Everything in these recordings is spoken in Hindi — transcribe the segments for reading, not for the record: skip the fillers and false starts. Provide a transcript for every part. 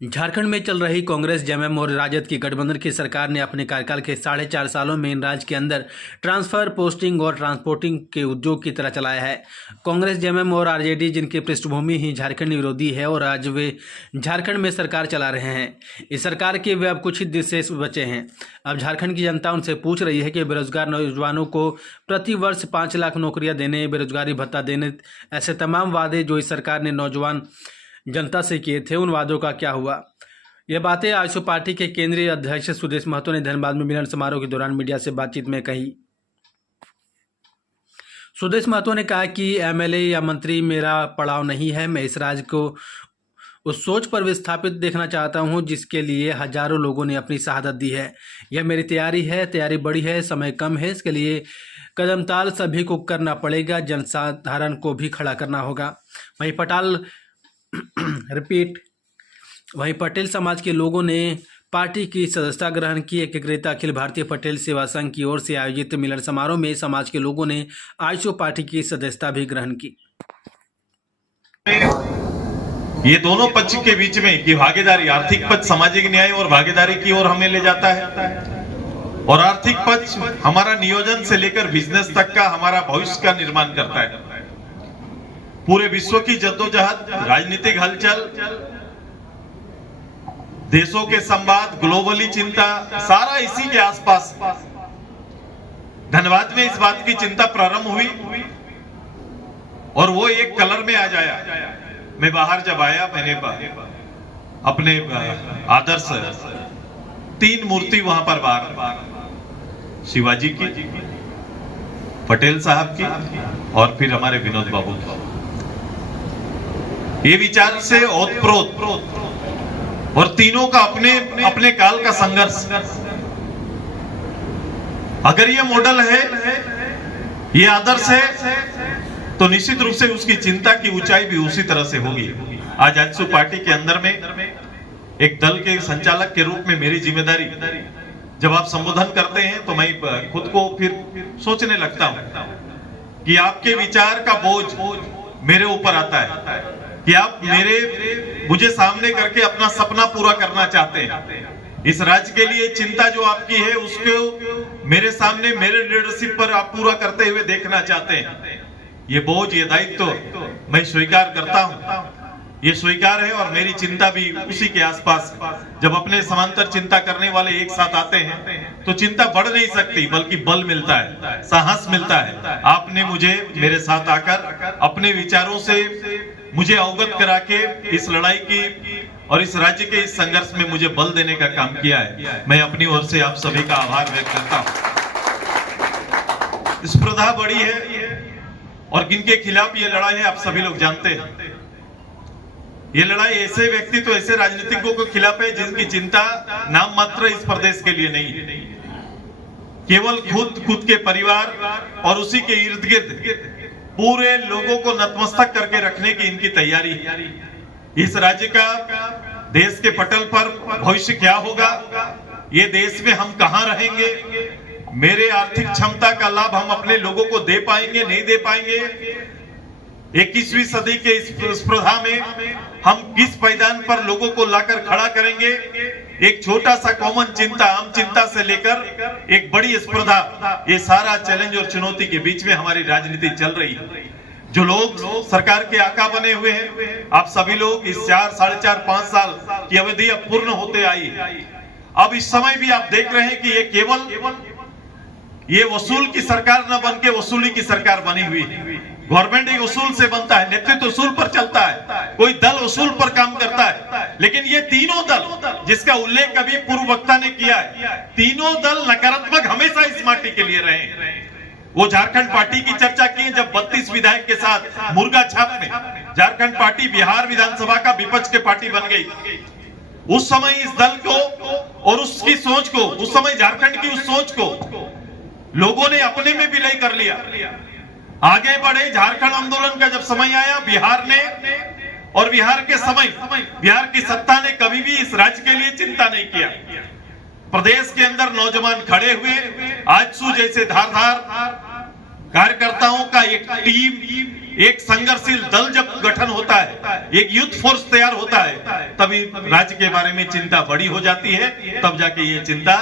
झारखंड में चल रही कांग्रेस जेएमएम और राजद की गठबंधन की सरकार ने अपने कार्यकाल के 4.5 सालों में इन राज्य के अंदर ट्रांसफर, पोस्टिंग और ट्रांसपोर्टिंग के उद्योग की तरह चलाया है। कांग्रेस, जेएमएम और आरजेडी, जिनकी पृष्ठभूमि ही झारखंड विरोधी है और आज वे झारखंड में सरकार चला रहे हैं, इस सरकार के वे अब कुछ ही दिन से बचे हैं। अब झारखंड की जनता उनसे पूछ रही है कि बेरोजगार नौजवानों को प्रति वर्ष 5 लाख नौकरियां देने, बेरोजगारी भत्ता देने, ऐसे तमाम वादे जो इस सरकार ने नौजवान जनता से किए थे, उन वादों का क्या हुआ? ये बातें आजसू पार्टी के केंद्रीय अध्यक्ष सुदेश महतो ने धनबाद में मिलन समारोह के दौरान मीडिया से बातचीत में कही। सुदेश महतो ने कहा कि एमएलए या मंत्री मेरा पड़ाव नहीं है। मैं इस राज्य को उस सोच पर विस्थापित देखना चाहता हूं जिसके लिए हजारों लोगों ने अपनी शहादत दी है। यह मेरी तैयारी है। तैयारी बड़ी है, समय कम है, इसके लिए कदमताल सभी को करना पड़ेगा, जनसाधारण को भी खड़ा करना होगा। वहीं पटेल समाज के लोगों ने पार्टी की सदस्यता ग्रहण की। एकीकृत अखिल भारतीय पटेल सेवा संघ की ओर से आयोजित मिलन समारोह में समाज के लोगों ने आजसू पार्टी की सदस्यता भी ग्रहण की। ये दोनों पक्ष के बीच में की भागीदारी, आर्थिक पक्ष सामाजिक न्याय और भागीदारी की ओर हमें ले जाता है और आर्थिक पक्ष हमारा नियोजन से लेकर बिजनेस तक का हमारा भविष्य का निर्माण करता है। पूरे विश्व की जद्दोजहद, राजनीतिक हलचल, देशों के संवाद, ग्लोबली चिंता, सारा इसी के आसपास। धनबाद में इस बात की चिंता प्रारंभ हुई और वो एक कलर में आ जाया। मैं बाहर जब आया, मैंने अपने आदर्श 3 मूर्ति वहां पर बाहर, शिवाजी की, पटेल साहब की और फिर हमारे विनोद बाबू की। ये विचार से ओतप्रोत और तीनों का अपने अपने काल का संघर्ष। अगर ये मॉडल है, ये आदर्श है, तो निश्चित रूप से उसकी चिंता की ऊंचाई भी उसी तरह से होगी। आज आजसू पार्टी के अंदर में एक दल के संचालक के रूप में मेरी जिम्मेदारी, जब आप संबोधन करते हैं तो मैं खुद को फिर सोचने लगता हूं कि आपके विचार का बोझ मेरे ऊपर आता है कि आप मुझे सामने करके अपना सपना पूरा करना चाहते हैं। इस राज्य के लिए चिंता जो आपकी है उसको मेरे सामने, मेरे लीडरशिप पर आप पूरा करते हुए देखना चाहते हैं। ये बोझ, ये दायित्व मैं स्वीकार करता हूं। ये स्वीकार है और मेरी चिंता भी उसी के आसपास। जब अपने समांतर चिंता करने वाले एक साथ आते हैं तो चिंता बढ़ नहीं सकती, बल्कि बल मिलता है, साहस मिलता है। आपने मुझे मेरे साथ आकर अपने विचारों से मुझे अवगत करा के इस लड़ाई की और इस राज्य के इस संघर्ष में मुझे बल देने का काम किया है। मैं अपनी ओर से आप सभी का आभार व्यक्त करता हूं। स्पर्धा बड़ी है और किनके खिलाफ ये लड़ाई है आप सभी लोग जानते हैं। ये लड़ाई ऐसे व्यक्तित्व, ऐसे राजनीतिकों के खिलाफ है जिनकी चिंता नाम मात्र इस प्रदेश के लिए नहीं है, केवल खुद के परिवार और उसी के इर्द गिर्द पूरे लोगों को नतमस्तक करके रखने की इनकी तैयारी है। इस राज्य का, देश के पटल पर भविष्य क्या होगा, ये देश में हम कहां रहेंगे, मेरे आर्थिक क्षमता का लाभ हम अपने लोगों को दे पाएंगे, नहीं दे पाएंगे, 21वीं सदी के इस स्पर्धा में हम किस पैदान पर लोगों को लाकर खड़ा करेंगे। एक छोटा सा कॉमन चिंता, आम चिंता से लेकर एक बड़ी स्पर्धा, ये सारा चैलेंज और चुनौती के बीच में हमारी राजनीति चल रही है। जो लोग सरकार के आका बने हुए हैं, आप सभी लोग इस 4, 4.5, 5 साल की अवधि अब पूर्ण होते आई। अब इस समय भी आप देख रहे हैं कि ये केवल ये वसूल की सरकार न बन के वसूली की सरकार बनी हुई है। गवर्नमेंट एक वसूल से बनता है, नेतृत्व वसूल पर चलता है, कोई दल वसूल पर काम करता है। लेकिन ये तीनों दल, जिसका उल्लेख कभी पूर्व वक्ता ने किया है, तीनों दल नकारात्मक हमेशा इस माटी के लिए रहे। वो झारखंड पार्टी की चर्चा की जब 32 विधायक के साथ मुर्गा छाप में झारखंड पार्टी बिहार विधानसभा का विपक्ष के पार्टी बन गई। उस समय इस दल को और उसकी सोच को, उस समय झारखंड की उस सोच को लोगों ने अपने में विलय कर लिया, आगे बढ़े। झारखंड आंदोलन का जब समय आया, बिहार ने और बिहार के समय बिहार की सत्ता ने कभी भी इस राज्य के लिए चिंता नहीं किया। प्रदेश के अंदर नौजवान खड़े हुए, आजसू जैसे धारदार कार्यकर्ताओं का एक टीम, एक संघर्षशील दल जब गठन होता है एक यूथ फोर्स तैयार होता है, तभी राज्य के बारे में चिंता बड़ी हो जाती है, तब जाके ये चिंता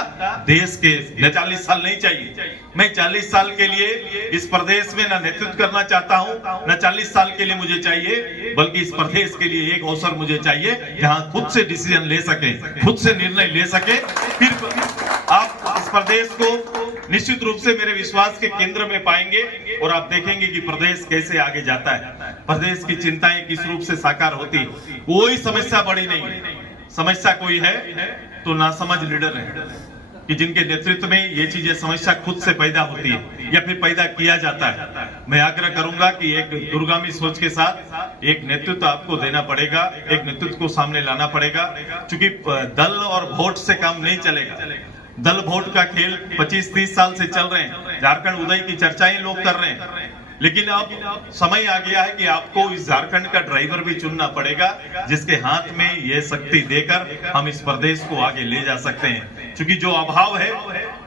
देश के 40 साल नहीं चाहिए। मैं 40 साल के लिए इस प्रदेश में न नेतृत्व करना चाहता हूं, न 40 साल के लिए मुझे चाहिए, बल्कि इस प्रदेश के लिए एक अवसर मुझे चाहिए जहां खुद से डिसीजन ले सके, खुद से निर्णय ले सके। फिर आप इस प्रदेश को निश्चित रूप से मेरे विश्वास के केंद्र में पाएंगे और आप देखेंगे कि प्रदेश कैसे आगे जाता है, प्रदेश की चिंताएं किस रूप से साकार होती। कोई समस्या बड़ी नहीं है, समस्या कोई है तो नासमझ लीडर है कि जिनके नेतृत्व में ये चीजें समस्या खुद से पैदा होती है या फिर पैदा किया जाता है। मैं आग्रह करूंगा कि एक दूरगामी सोच के साथ एक नेतृत्व आपको देना पड़ेगा, एक नेतृत्व को सामने लाना पड़ेगा, क्योंकि दल और वोट से काम नहीं चलेगा। दल वोट का खेल 25-30 साल से चल रहे हैं, झारखंड उदय की चर्चाएं लोग कर रहे हैं, लेकिन अब समय आ गया है कि आपको इस झारखंड का ड्राइवर भी चुनना पड़ेगा, जिसके हाथ में ये शक्ति देकर हम इस प्रदेश को आगे ले जा सकते हैं। क्योंकि जो अभाव है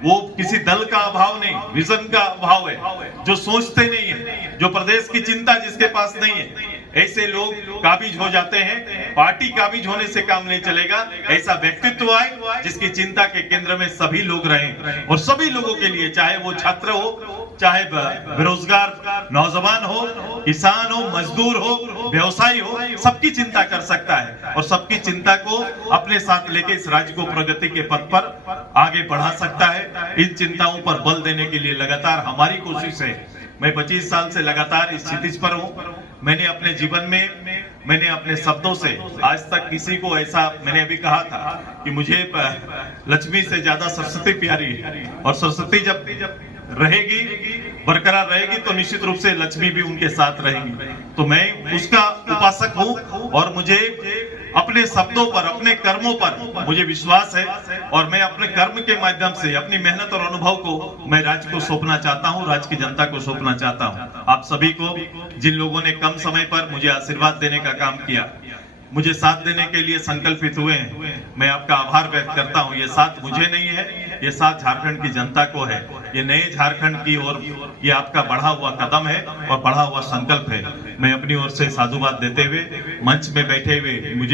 वो किसी दल का अभाव नहीं, विजन का अभाव है, जो सोचते नहीं है, जो प्रदेश की चिंता जिसके पास नहीं है, ऐसे लोग काबिज हो जाते हैं। पार्टी काबिज होने से काम नहीं चलेगा, ऐसा व्यक्तित्व आए जिसकी चिंता के केंद्र में सभी लोग रहें और सभी लोगों के लिए, चाहे वो छात्र हो, चाहे बेरोजगार नौजवान हो, किसान हो, मजदूर हो, व्यवसायी हो, सबकी चिंता कर सकता है और सबकी चिंता को अपने साथ लेके इस राज्य को प्रगति के पथ पर आगे बढ़ा सकता है। इन चिंताओं पर बल देने के लिए लगातार हमारी कोशिश है। मैं 25 साल से लगातार इस क्षितिज पर हूं। मैंने अपने जीवन में, मैंने अपने शब्दों से आज तक किसी को ऐसा, मैंने अभी कहा था कि मुझे लक्ष्मी से ज्यादा सरस्वती प्यारी है और सरस्वती जब रहेगी, बरकरार रहेगी, तो निश्चित रूप से लक्ष्मी भी उनके साथ रहेगी। तो मैं उसका उपासक हूं और मुझे अपने शब्दों पर, अपने कर्मों पर मुझे विश्वास है और मैं अपने कर्म के माध्यम से अपनी मेहनत और अनुभव को मैं राज्य को सौंपना चाहता हूं, राज्य की जनता को सौंपना चाहता हूं। आप सभी को, जिन लोगों ने कम समय पर मुझे आशीर्वाद देने का काम किया, मुझे साथ देने के लिए संकल्पित हुए हैं, मैं आपका आभार व्यक्त करता हूं। ये साथ मुझे नहीं है, ये साथ झारखंड की जनता को है। ये नए झारखंड की ओर ये आपका बढ़ा हुआ कदम है और बढ़ा हुआ संकल्प है। मैं अपनी ओर से साधुवाद देते हुए मंच में बैठे हुए मुझे